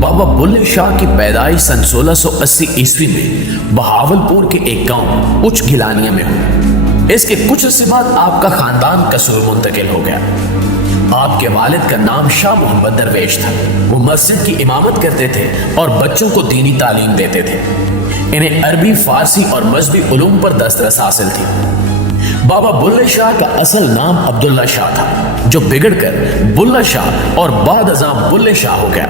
بابا بلے شاہ کی پیدائش سن 1680 عیسوی میں بہاولپور کے ایک گاؤں اچ گیلانیہ میں ہوئی۔ اس کے کچھ عرصے بعد آپ کا خاندان قصور منتقل ہو گیا۔ آپ کے والد کا نام شاہ محمد درویش تھا۔ وہ مسجد کی امامت کرتے تھے اور بچوں کو دینی تعلیم دیتے تھے۔ انہیں عربی، فارسی اور مذہبی علوم پر دسترس حاصل تھی۔ بابا بلے شاہ کا اصل نام عبداللہ شاہ تھا، جو بگڑ کر بلہ شاہ اور بعد ازاں بلے شاہ ہو گیا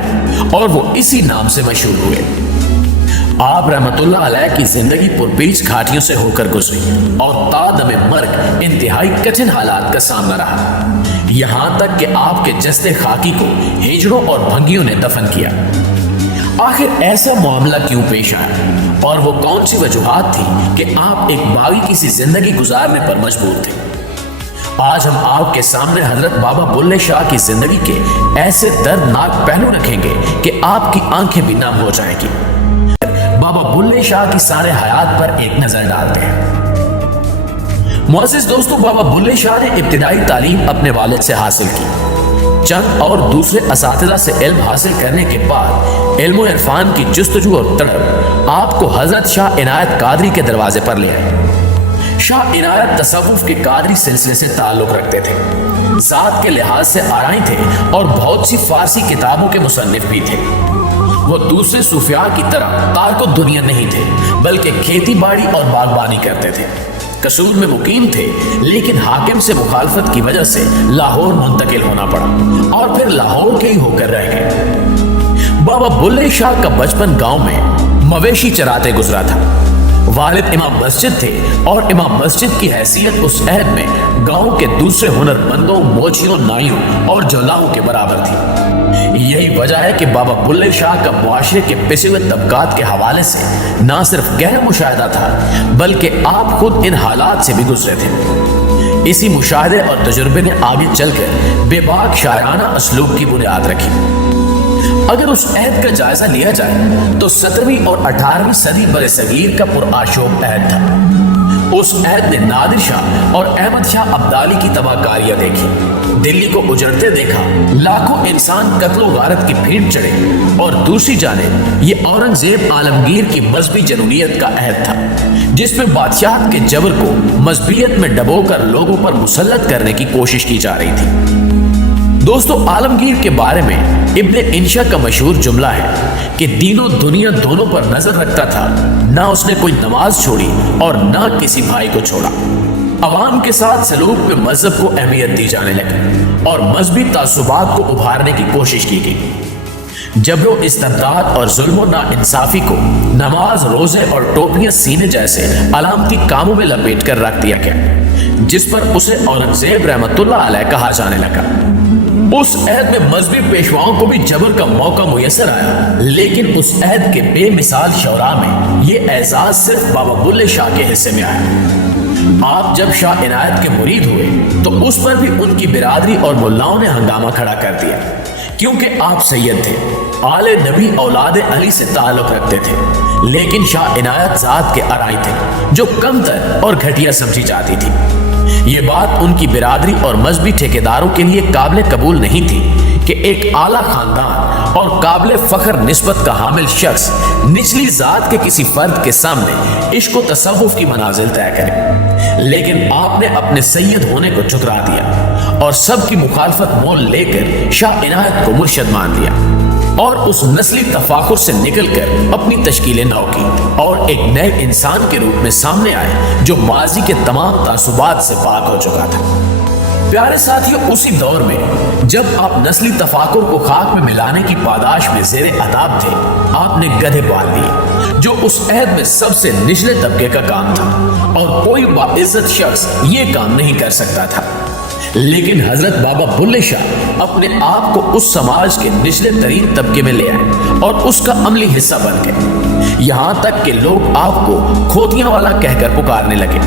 اور وہ اسی نام سے مشہور ہوئے۔ آپ رحمت اللہ علیہ کی زندگی پرپیچ گھاٹیوں سے ہو کر گزری اور تا دم مرگ انتہائی کٹھن حالات کا سامنا رہا، یہاں تک کہ آپ کے جسد خاکی کو ہجڑوں اور بھنگیوں نے دفن کیا۔ آخر ایسا معاملہ کیوں پیش آیا اور وہ کون سی وجوہات تھی کہ آپ ایک باغی کسی زندگی گزارنے پر مجبور تھے؟ آج ہم آپ کے سامنے حضرت بابا بلے شاہ کی زندگی کے ایسے دردناک پہلو رکھیں گے کہ آپ کی آنکھیں بھی نم ہو جائیں گی۔ بابا بلے شاہ کی سارے حیات پر ایک نظر ڈالتے ہیں۔ معزز دوستو، بابا بلے شاہ نے ابتدائی تعلیم اپنے والد سے حاصل کی۔ چند اور دوسرے اساتذہ سے علم حاصل کرنے کے بعد علم و عرفان کی جستجو اور طلب آپ کو حضرت شاہ عنایت قادری کے دروازے پر لے آئے۔ شاہ عنایت تصوف کے قادری سلسلے سے تعلق رکھتے تھے، ذات کے لحاظ سے آرائی تھے اور بہت سی فارسی کتابوں کے مصنف بھی تھے۔ وہ دوسرے صوفیاء کی طرح تارک دنیا نہیں تھے، بلکہ کھیتی باڑی اور باغبانی کرتے تھے۔ قصور میں مقیم تھے، لیکن حاکم سے مخالفت کی وجہ سے لاہور منتقل ہونا پڑا اور پھر لاہور کے ہی ہو کر رہ گئے۔ بابا بلے شاہ کا بچپن گاؤں میں مویشی چراتے گزرا تھا۔ والد امام مسجد تھے اور امام مسجد کی حیثیت اس عہد میں گاؤں کے دوسرے ہنر مندوں، موچیوں، نائیوں اور جولاؤں کے برابر تھی۔ یہی وجہ ہے کہ بابا بلے شاہ کا معاشرے کے پسے ہوئے طبقات کے حوالے سے نہ صرف گہرا مشاہدہ تھا، بلکہ آپ خود ان حالات سے بھی گزرے تھے۔ اسی مشاہدے اور تجربے نے آگے چل کر بے باک شاعرانہ اسلوب کی بنیاد رکھی۔ اگر اس عہد کا جائزہ لیا جائے تو 17ویں اور 18ویں صدی برصغیر کا پرآشوب عہد تھا۔ اس عہد نے نادر شاہ اور احمد شاہ ابدالی کی تباہ کاریاں دیکھی، دلی کو اجڑتے دیکھا، لاکھوں انسان قتل و غارت کی بھیڑ چڑھے، اور دوسری جانب یہ اورنگزیب عالمگیر کی مذہبی جنونیت کا عہد تھا، جس میں بادشاہت کے جبر کو مذہبیت میں ڈبو کر لوگوں پر مسلط کرنے کی کوشش کی جا رہی تھی۔ دوستو، عالمگیر کے بارے میں ابن انشا کا مشہور جملہ ہے کہ دین و دنیا دونوں پر نظر رکھتا تھا، نہ اس نے کوئی نماز چھوڑی اور نہ کسی بھائی کو چھوڑا۔ عوام کے ساتھ سلوک میں مذہب کو اہمیت دی جانے لگی اور مذہبی تعصبات کو ابھارنے کی کوشش کی گئی۔ جبر و استبداد اور ظلم و ناانصافی کو نماز، روزے اور ٹوپیاں سینے جیسے علامتی کاموں میں لپیٹ کر رکھ دیا گیا، جس پر اسے اورنگزیب رحمت اللہ علیہ کہا جانے لگا۔ اس عہد میں مذہبی پیشواؤں کو بھی جبر کا موقع میسر آیا، لیکن اس عہد کے بے مثال شعراء میں یہ اعزاز صرف بابا بلے شاہ کے حصے میں آیا۔ آپ جب شاہ عنایت کے مرید ہوئے تو اس پر بھی ان کی برادری اور ملاؤں نے ہنگامہ کھڑا کر دیا، کیونکہ آپ سید تھے، آل نبی اولاد علی سے تعلق رکھتے تھے، لیکن شاہ عنایت ذات کے آرائی تھے جو کم تر اور گھٹیا سمجھی جاتی تھی۔ یہ بات ان کی برادری اور مذہبی ٹھیکیداروں کے لیے قابل قبول نہیں تھی کہ ایک اعلیٰ خاندان اور قابل فخر نسبت کا حامل شخص نچلی ذات کے کسی فرد کے سامنے عشق و تصوف کی منازل طے کرے، لیکن آپ نے اپنے سید ہونے کو ٹھکرا دیا اور سب کی مخالفت مول لے کر شاہ عنایت کو مرشد مان لیا اور اس نسلی تفاخر سے نکل کر اپنی تشکیل نو کی اور ایک نئے انسان کے روپ میں سامنے آئے جو ماضی کے تمام تعصبات سے پاک ہو چکا تھا۔ پیارے ساتھیوں، اسی دور میں جب آپ نسلی تفاخر کو خاک میں ملانے کی پاداش میں زیر عذاب تھے، آپ نے گدھے پال دیے، جو اس عہد میں سب سے نچلے طبقے کا کام تھا اور کوئی باعزت شخص یہ کام نہیں کر سکتا تھا۔ لیکن حضرت بابا بلے شاہ اپنے آپ کو اس سماج کے نچلے ترین طبقے میں لے آئے اور اس کا عملی حصہ بن گئے، یہاں تک کہ لوگ آپ کو کھوتیاں والا کہہ کر پکارنے لگے۔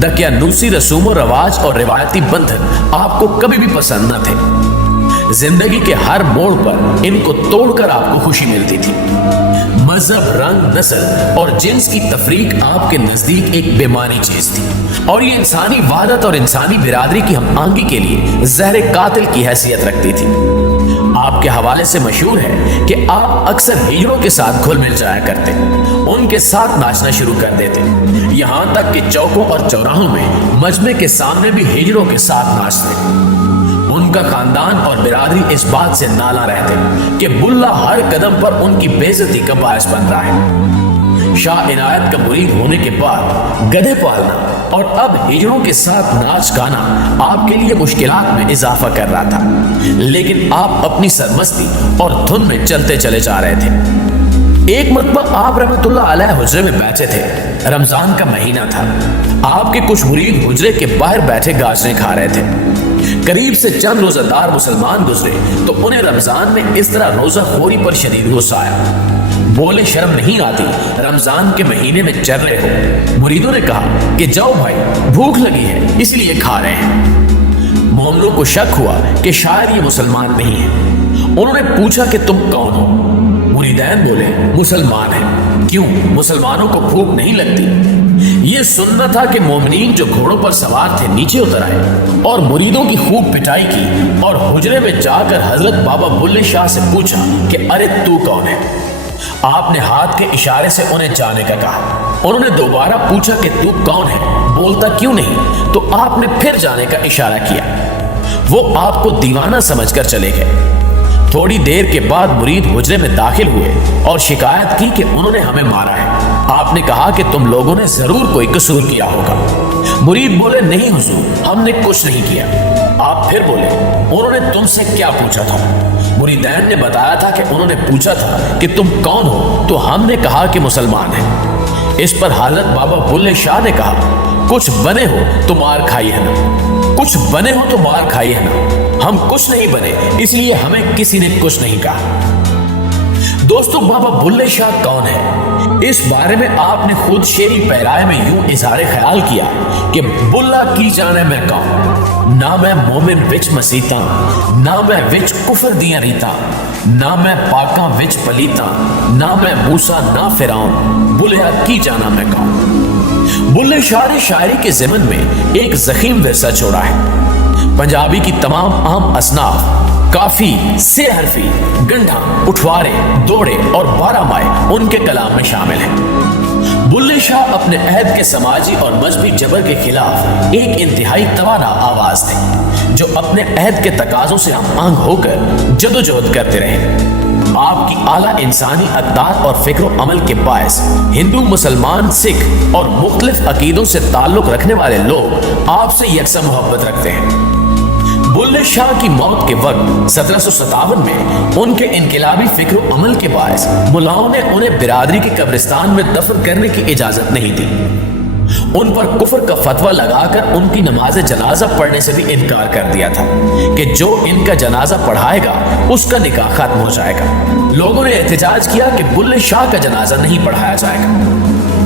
دقیانوسی رسوم و رواج اور روایتی بندھن آپ کو کبھی بھی پسند نہ تھے۔ زندگی کے ہر موڑ پر ان کو توڑ کر آپ کو خوشی ملتی تھی۔ مذہب، رنگ، نسل اور جنس کی تفریق آپ کے نزدیک ایک بے معنی چیز تھی اور یہ انسانی وحدت اور انسانی برادری کی ہم آہنگی کے لیے زہر قاتل کی حیثیت رکھتی تھی۔ آپ کے حوالے سے مشہور ہے کہ آپ اکثر ہجڑوں کے ساتھ گھل مل جایا کرتے، ان کے ساتھ ناچنا شروع کر دیتے، یہاں تک کہ چوکوں اور چوراہوں میں مجمع کے سامنے بھی ہجڑوں کے ساتھ ناچتے۔ ان کا خاندان اور برادری اس بات سے نالاں رہتے کہ بلّا ہر قدم پر ان کی بے عزتی کا باعث بن رہا ہے۔ شاہ عنایت کا مرید ہونے کے بعد گدھے پالنا اور اب ہجڑوں کے ساتھ ناچ گانا آپ کے لیے مشکلات میں اضافہ کر رہا تھا، لیکن آپ اپنی سرمستی اور دھن میں چلتے چلے جا رہے تھے۔ ایک مرتبہ آپ رحمت اللہ علیہ حجرے میں بیٹھے تھے، رمضان کا مہینہ تھا، آپ کے کچھ مرید حجرے کے باہر بیٹھے گاجریں کھا رہے تھے۔ قریب سے چند روزہ دار مسلمان گزرے تو انہیں رمضان میں اس طرح روزہ خوری پر شدید غصہ آیا۔ بولے شرم نہیں آتی، رمضان کے مہینے میں چر رہے ہو؟ مریدوں نے کہا کہ جاؤ بھائی، بھوک لگی ہے اس لیے کھا رہے ہیں۔ مومنوں کو شک ہوا کہ شاید یہ مسلمان نہیں ہیں، انہوں نے پوچھا کہ تم کون ہو؟ مریدین بولے مسلمان ہیں۔ کیوں مسلمانوں کو بھوک نہیں لگتی؟ یہ سننا تھا کہ مومنین جو گھوڑوں پر سوار تھے نیچے اتر آئے اور مریدوں کی خوب پٹائی کی اور حجرے میں جا کر حضرت بابا بلے شاہ سے پوچھا کہ ارے تو کون ہے؟ آپ نے ہاتھ کے اشارے سے انہیں جانے کا کہا۔ انہوں نے دوبارہ پوچھا کہ تو کون ہے، بولتا کیوں نہیں؟ تو آپ نے پھر جانے کا اشارہ کیا۔ وہ آپ کو دیوانہ سمجھ کر چلے گئے۔ تھوڑی دیر کے بعد مرید حجرے میں داخل ہوئے اور شکایت کی کہ انہوں نے ہمیں مارا ہے۔ آپ نے کہا کہ تم لوگوں نے ضرور کوئی قصور کیا ہوگا۔ مرید بولے نہیں حضور، ہم نے کچھ نہیں کیا۔ آپ پھر بولے انہوں نے تم سے کیا پوچھا تھا؟ مریدین نے بتایا تھا کہ انہوں نے پوچھا تھا کہ تم کون ہو، تو ہم نے کہا کہ مسلمان ہیں۔ اس پر حضرت بابا بلے شاہ نے کہا کچھ بنے ہو تو مار کھائی ہے نا، کچھ بنے ہو تو مار کھائی ہے نا، ہم کچھ نہیں بنے اس لیے ہمیں کسی نے کچھ نہیں کہا۔ دوستو بابا بلے شاہ کون ہے؟ اس بارے میں آپ نے خود شعری پیرائے میں یوں اظہار خیال کیا کہ بلا کی جانے میں کون، نہ میں مومن وچ مسیتا، نہ میں وچ کفر دیاں ریتا، نہ میں پاکاں وچ پلیتا، نہ میں موسیٰ نہ فرعون، بلیا کی جانا میں کون۔ بلے شاہ نے شاعری کے ضمن میں ایک ضخیم ورثہ چھوڑا ہے۔ پنجابی کی تمام عام اصناف کافی، سے حرفی، گنڈھا، اٹھوارے، دوڑے اور بارہ مائے ان کے کلام میں شامل ہیں۔ بلے شاہ اپنے عہد کے سماجی اور مذہبی جبر کے خلاف ایک انتہائی توانا آواز تھے جو اپنے عہد کے تقاضوں سے ہم آہنگ ہو کر جدوجہد کرتے رہے۔ آپ کی اعلیٰ انسانی اقدار اور فکر و عمل کے باعث ہندو، مسلمان، سکھ اور مختلف عقیدوں سے تعلق رکھنے والے لوگ آپ سے یکساں محبت رکھتے ہیں۔ بلے شاہ کی موت کے وقت 1757 میں ان کے انقلابی فکر و عمل کے باعث ملاؤں نے انہیں برادری کے قبرستان میں دفن کرنے کی اجازت نہیں دی۔ ان پر کفر کا فتویٰ لگا کر ان کی نماز جنازہ پڑھنے سے بھی انکار کر دیا تھا کہ جو ان کا جنازہ پڑھائے گا اس کا نکاح ختم ہو جائے گا۔ لوگوں نے احتجاج کیا کہ بلے شاہ کا جنازہ نہیں پڑھایا جائے گا۔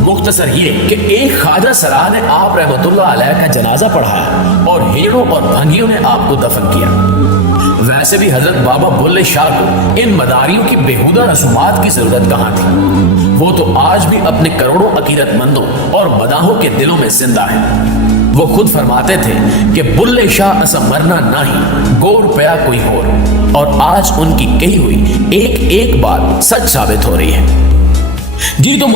مختصر یہ کہ ایک خواجہ سرا نے آپ رحمت اللہ علیہ کا جنازہ پڑھایا اور ہیڑوں اور بھنگیوں نے آپ کو دفن کیا۔ ویسے بھی حضرت بابا بلے شاہ کو ان مداریوں کی بےہودہ رسومات کی ضرورت کہاں تھی؟ وہ تو آج بھی اپنے کروڑوں عقیدت مندوں اور مداحوں کے دلوں میں زندہ ہیں۔ وہ خود فرماتے تھے کہ بلے شاہ اسا مرنا نہیں، گور پیا کوئی اور، اور آج ان کی کہی ہوئی ایک ایک بات سچ ثابت ہو رہی ہے۔ جی تو